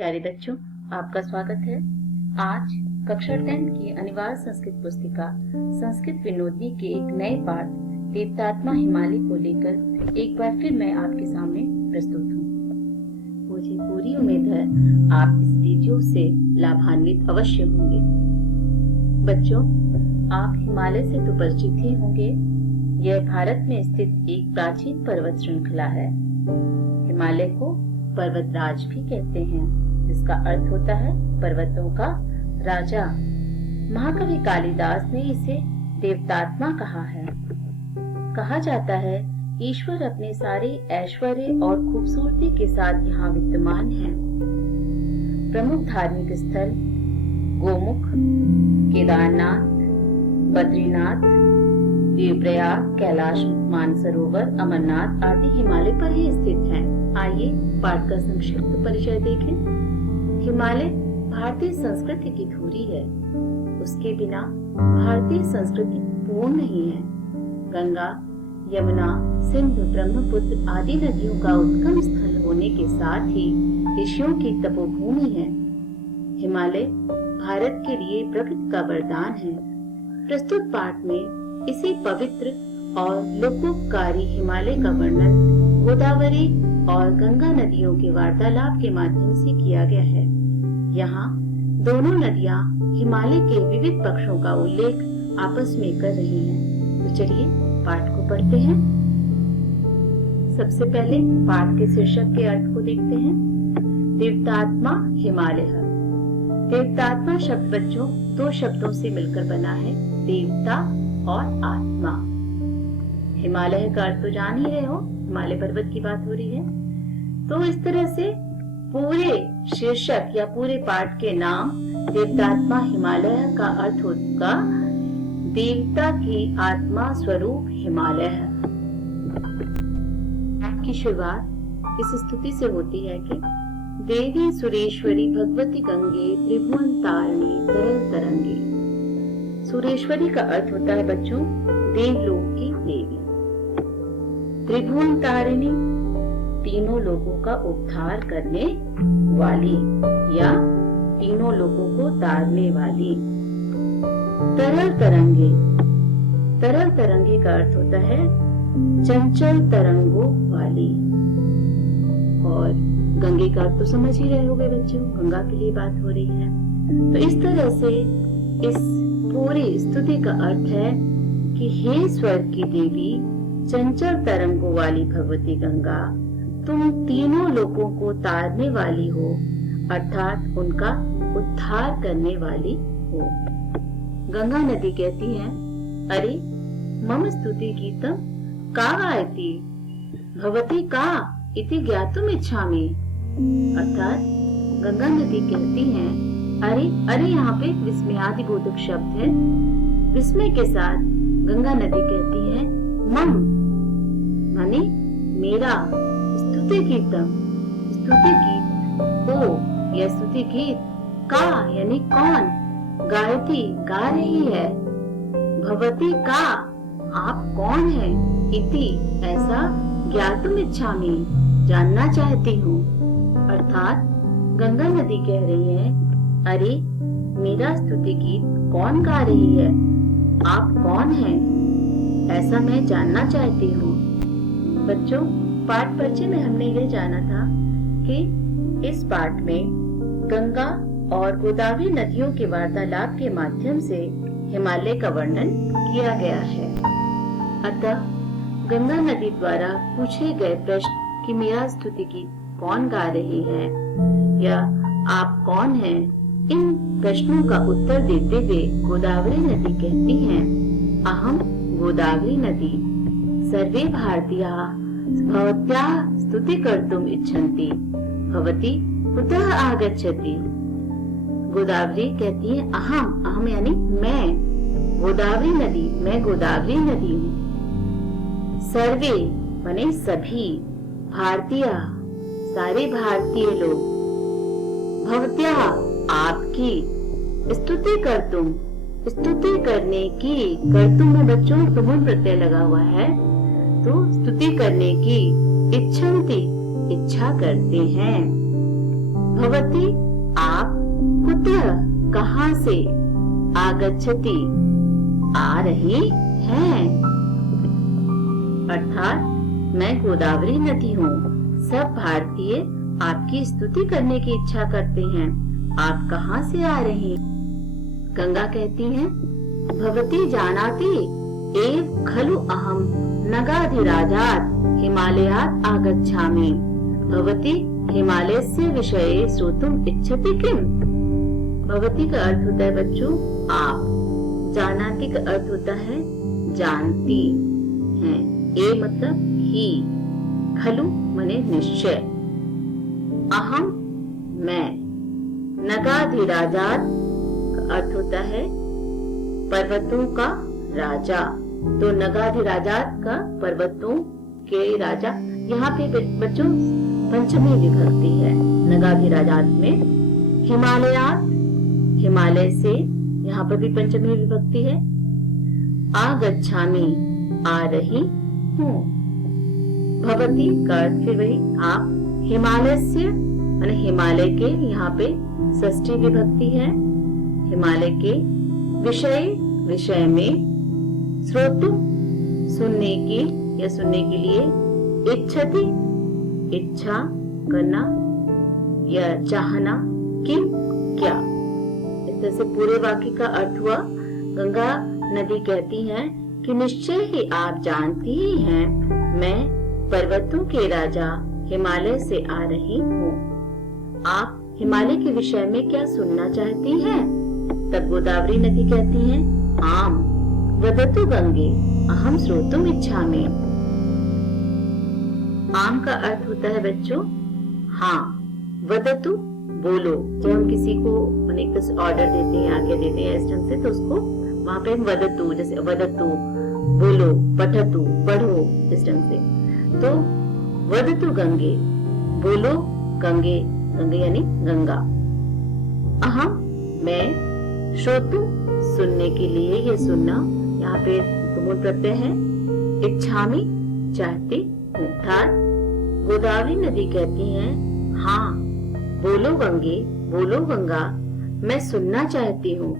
प्यारे बच्चों, आपका स्वागत है। आज कक्षा 10 की अनिवार्य संस्कृत पुस्तिका संस्कृत विनोदनी के एक नए पाठ देवतात्मा हिमालय को लेकर एक बार फिर मैं आपके सामने प्रस्तुत हूँ। मुझे पूरी उम्मीद है आप इस वीडियो से लाभान्वित अवश्य होंगे। बच्चों, आप हिमालय से तो परिचित ही होंगे। यह भारत में स्थित एक प्राचीन पर्वत श्रृंखला है। हिमालय को पर्वतराज भी कहते हैं, जिसका अर्थ होता है पर्वतों का राजा। महाकवि कालिदास ने इसे देवतात्मा कहा है। कहा जाता है ईश्वर अपने सारे ऐश्वर्य और खूबसूरती के साथ यहाँ विद्यमान है। प्रमुख धार्मिक स्थल गोमुख, केदारनाथ, बद्रीनाथ, देवप्रयाग, कैलाश मानसरोवर, अमरनाथ आदि हिमालय पर ही स्थित हैं। आइए पाठ का संक्षिप्त परिचय देखें। हिमालय भारतीय संस्कृति की धुरी है। उसके बिना भारतीय संस्कृति पूर्ण नहीं है। गंगा, यमुना, सिंध, ब्रह्मपुत्र आदि नदियों का उद्गम स्थल होने के साथ ही ऋषियों की तपोभूमि है। हिमालय भारत के लिए प्रकृति का वरदान है। प्रस्तुत पाठ में इसी पवित्र और लोकोपकारी हिमालय का वर्णन गोदावरी और गंगा नदियों के वार्तालाप के माध्यम से किया गया है। यहाँ दोनों नदियाँ हिमालय के विविध पक्षों का उल्लेख आपस में कर रही हैं। तो चलिए पाठ को पढ़ते हैं। सबसे पहले पाठ के शीर्षक के अर्थ को देखते हैं। देवतात्मा हिमालय। देवतात्मा शब्द बच्चों दो शब्दों से मिलकर बना है, देवता और आत्मा। हिमालय का अर्थ तो जान ही रहे हो, हिमालय पर्वत की बात हो रही है। तो इस तरह से पूरे शीर्षक या पूरे पाठ के नाम देवतात्मा हिमालय का अर्थ होगा देवता की आत्मा स्वरूप हिमालय है। की शुरुआत इस स्तुति से होती है कि देवी सुरेश्वरी भगवती गंगे त्रिभुवन तारिणी तरल तरंगी। सुरेश्वरी का अर्थ होता है बच्चों देवलोक की देवी। त्रिभुवन तारिणी तीनों लोगों का उद्धार करने वाली या तीनों लोगों को तारने वाली। तरल तरंगे, तरल तरंगे का अर्थ होता है चंचल तरंगों वाली। और गंगे का अर्थ तो समझ ही रहे होंगे बच्चों, गंगा के लिए बात हो रही है। तो इस तरह से इस पूरी स्तुति का अर्थ है कि हे स्वर्ग की देवी, चंचल तरंगों वाली भगवती गंगा, तुम तीनों लोगों को तारने वाली हो, अर्थात उनका उद्धार करने वाली हो। गंगा नदी कहती है, अरे मम स्तुति गीतम का गायति भवती का इति ज्ञातुम इच्छामि। अर्थात गंगा नदी कहती है, अरे अरे यहाँ पे विस्मयादि बोधक शब्द है। विस्मय के साथ गंगा नदी कहती है मम माने मेरा, स्तुति गीतम स्तुति गीत को या स्तुति गीत का यानी कौन, गायती गा रही है, भवती का आप कौन है, इति ऐसा, ज्ञातुम इच्छामि जानना चाहती हूँ। अर्थात गंगा नदी कह रही है, अरे मेरा स्तुति गीत कौन गा रही है, आप कौन हैं, ऐसा मैं जानना चाहती हूँ। बच्चों, पाठ परिचय में हमने ये जाना था कि इस पाठ में गंगा और गोदावरी नदियों के वार्तालाप के माध्यम से हिमालय का वर्णन किया गया है। अतः गंगा नदी द्वारा पूछे गए प्रश्न कि मेरा स्तुति गीत कौन गा रही है या आप कौन हैं, इन प्रश्नों का उत्तर देते हुए गोदावरी नदी कहती है, अहम गोदावरी नदी सर्वे भारतीयाः भवत्याः स्तुति कर्तुम इच्छन्ति भवती कुतः आगच्छति। गोदावरी कहती है अहम, अहम यानी मैं, गोदावरी नदी मैं गोदावरी नदी हूँ। सर्वे माने सभी, भारतीय सारे भारतीय लोग, भवत्या आपकी, स्तुति कर्तुम स्तुति करने की, कर्तुम में बच्चों तुमुन प्रत्यय लगा हुआ है, तो स्तुति करने की, इच्छन्ति इच्छा करते हैं। भवती आप कुतः कहाँ से, आगच्छति आ रही हैं, अर्थात मैं गोदावरी नदी हूँ। सब भारतीय आपकी स्तुति करने की इच्छा करते हैं। आप कहाँ से आ रही? गंगा कहती हैं, भवती जानाति एव खलु अहम नगाधिराजात् हिमालयात् आगच्छामि। भवती हिमालयस्य विषये श्रोतुम् इच्छति किम? भवती का अर्थ होता है बच्चों आप, जानाति का अर्थ होता है जानती है, ए मतलब ही, खलु माने निश्चय, अहम मैं, नगाधिराजात् का अर्थ होता है पर्वतों का राजा। तो नगाधिराजात् का पर्वतों के राजा, यहाँ पे बच्चों पंचमी विभक्ति है नगाधिराजात् में। हिमालयात्, हिमालय से, यहाँ पर भी पंचमी विभक्ति है। आगच्छामि आ रही हूँ। भवती का अर्थ फिर वही आप, हिमालय से माने हिमालय के, यहाँ पे षष्ठी विभक्ति है हिमालय के, विषय विषय में, श्रोतु सुनने की या सुनने के लिए, इच्छति इच्छा करना या चाहना, किम क्या। इस तरह से पूरे वाक्य का अर्थ हुआ। गंगा नदी कहती हैं कि निश्चय ही आप जानती ही हैं मैं पर्वतों के राजा हिमालय से आ रही हूँ। आप हिमालय के विषय में क्या सुनना चाहती हैं? तब गोदावरी नदी कहती हैं, आम वदतु गंगे अहम श्रोतुम इच्छामि। आम का अर्थ होता है बच्चों हाँ, वदतु बोलो। जब हम किसी को एक ऑर्डर देते हैं, आज्ञा देते हैं इस ढंग से, तो उसको वहां पे वदतु, जैसे वदतु बोलो, पठतु पढ़ो, इस ढंग से। तो वदतु गंगे बोलो गंगे, गंगे यानी गंगा। अहम मैं, श्रोतु सुनने के लिए, ये सुनना, यहाँ पे तुमुल प्रत्यय है। इच्छामि चाहती हूँ। अर्थात गोदावरी नदी कहती हैं हाँ बोलो गंगे, बोलो गंगा, मैं सुनना चाहती हूँ।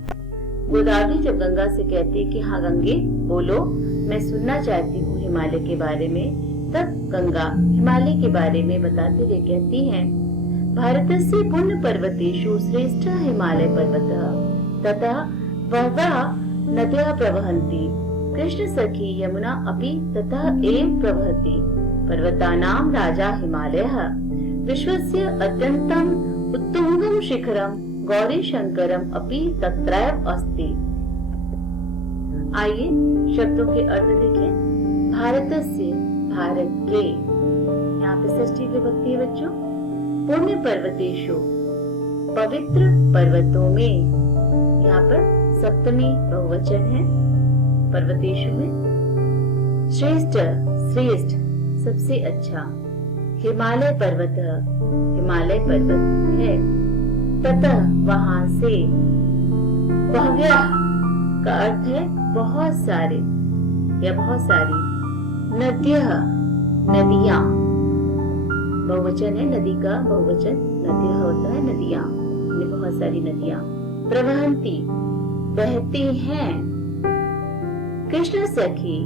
गोदावरी जब गंगा से कहती है कि हाँ गंगे बोलो, मैं सुनना चाहती हूँ हिमालय के बारे में, तब गंगा हिमालय के बारे में बताते हुए कहती हैं, भारतस्य पुण्य पर्वतेषु श्रेष्ठ हिमालय पर्वतः तथा बहवः नद्यः प्रवहन्ति, कृष्ण सखी यमुना अपि ततः एव प्रवहति, पर्वतानां राजा हिमालयः, विश्वस्य अत्यन्तम् उत्तुंगं शिखरं गौरीशंकरम अपि तत्रैव अस्ति। आइए शब्दों के अर्थ देखें। भारतस्य, भारत के, यहाँ पे षष्ठी विभक्ति है बच्चों। पुण्य पर्वतेषु, पवित्र पर्वतों में, यहाँ पर सप्तमी बहुवचन है पर्वतेषु में। श्रेष्ठ, श्रेष्ठ सबसे अच्छा, हिमालय पर्वत, हिमालय पर्वत है। ततः वहां से, बहव्यः का अर्थ है बहुत सारे या बहुत सारी, नद्यः नदियां, बहुवचन है नदी का, बहुवचन नद्यः होता है नदियां, बहुत सारी नदियां। प्रवहंती बहती हैं। कृष्ण सखी,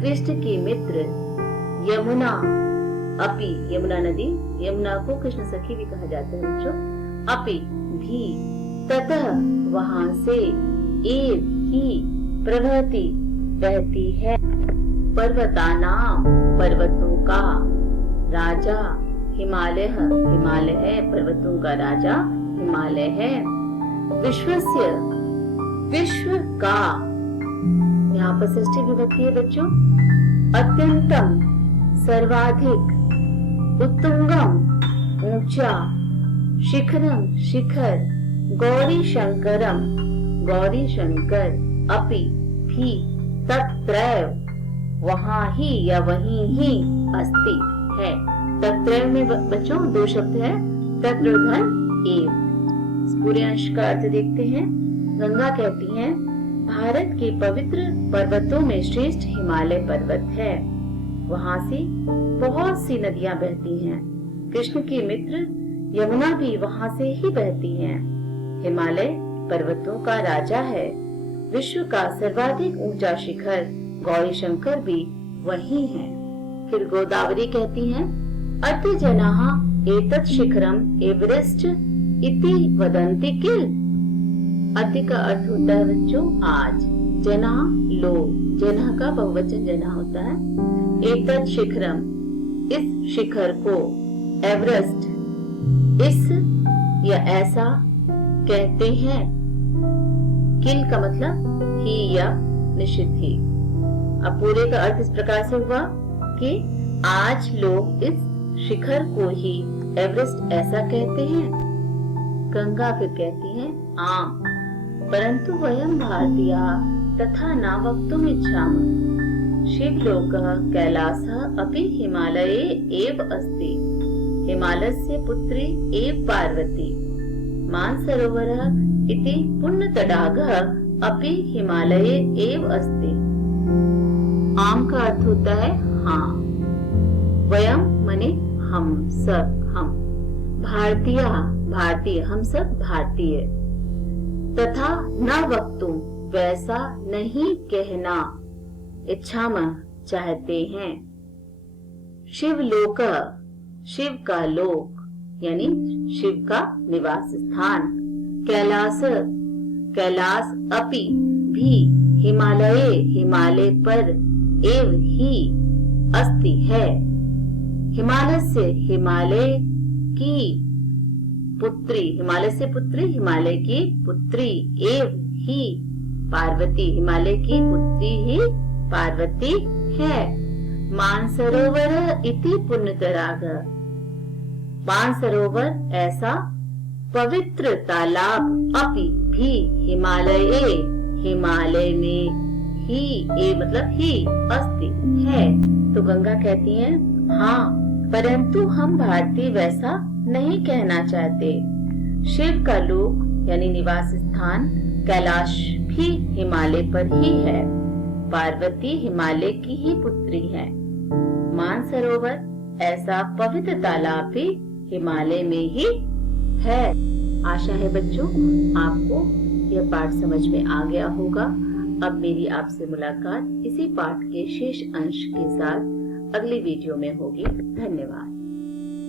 कृष्ण की मित्र, यमुना अपि, यमुना नदी, यमुना को कृष्ण सखी भी कहा जाता है बच्चों। अपि भी, ततः वहां से, एव ही, प्रवहति बहती है, पर्वतानाम पर्वतों का, राजा हिमालय, हिमालय है, पर्वतों का राजा हिमालय है। विश्वस्य, विश्व का, यहाँ पर षष्ठी विभक्ति है बच्चों। अत्यंतम सर्वाधिक, उत्तुंगम ऊंचा, शिखरम शिखर, गौरी शंकरम गौरी शंकर, अपि भी, तत्रैव वहां ही या वहीं ही, अस्ति है। तत्रैव में बच्चों दो शब्द है, तत्र धन एव। इस पूरे अंश का अर्थ देखते हैं। गंगा कहती हैं भारत के पवित्र पर्वतों में श्रेष्ठ हिमालय पर्वत है, वहां से बहुत सी नदियां बहती हैं। कृष्ण की मित्र यमुना भी वहां से ही बहती है। हिमालय पर्वतों का राजा है। विश्व का सर्वाधिक ऊंचा शिखर गौरी शंकर भी वही है। फिर गोदावरी कहती हैं, अद्य जनाः एतत् शिखरम एवरेस्ट इति वदन्ति किल। अद्य का अर्थ होता है बच्चों आज, जनाः लोग, जनाः का बहुवचन जना होता है। एतत् शिखरम इस शिखर को, एवरेस्ट इस या ऐसा कहते हैं। किल का मतलब ही या निश्चित ही। अब पूरे का अर्थ इस प्रकार से हुआ कि आज लोग इस शिखर को ही एवरेस्ट ऐसा कहते हैं। गंगा फिर कहती है, आम परंतु वयं भारतीया तथा न वक्तुम इच्छामः। शिवलोकः कैलासः अपि हिमालये एव अस्ति। हिमालयस्य पुत्री एव पार्वती। मानसरोवरः इति पुण्यतडागः अपि हिमालये एव अस्ति। आम का अर्थ होता है हाँ, वयम मने हम सब, हम भारतीय, भारतीय हम सब भारतीय, तथा न वक्तुम वैसा नहीं कहना, इच्छामः चाहते हैं। शिवलोक शिव का लोक यानी शिव का निवास स्थान। कैलास कैलास अपि भी हिमालय हिमालय पर एव ही अस्ति है। हिमालय से हिमालय की पुत्री, हिमालय से पुत्री, हिमालय की पुत्री एव ही पार्वती, हिमालय की पुत्री ही पार्वती है। मानसरोवर इति पुण्यतडाग। मानसरोवर ऐसा पवित्र तालाब अपि भी हिमालय हिमालय में ही, ए मतलब ही, अस्ति है। तो गंगा कहती है, हाँ परंतु हम भारतीय वैसा नहीं कहना चाहते। शिव का लोक यानी निवास स्थान कैलाश भी हिमालय पर ही है। पार्वती हिमालय की ही पुत्री है। मानसरोवर ऐसा पवित्र तालाब भी हिमालय में ही है। आशा है बच्चों आपको यह पाठ समझ में आ गया होगा। अब मेरी आपसे मुलाकात इसी पाठ के शेष अंश के साथ अगली वीडियो में होगी। धन्यवाद।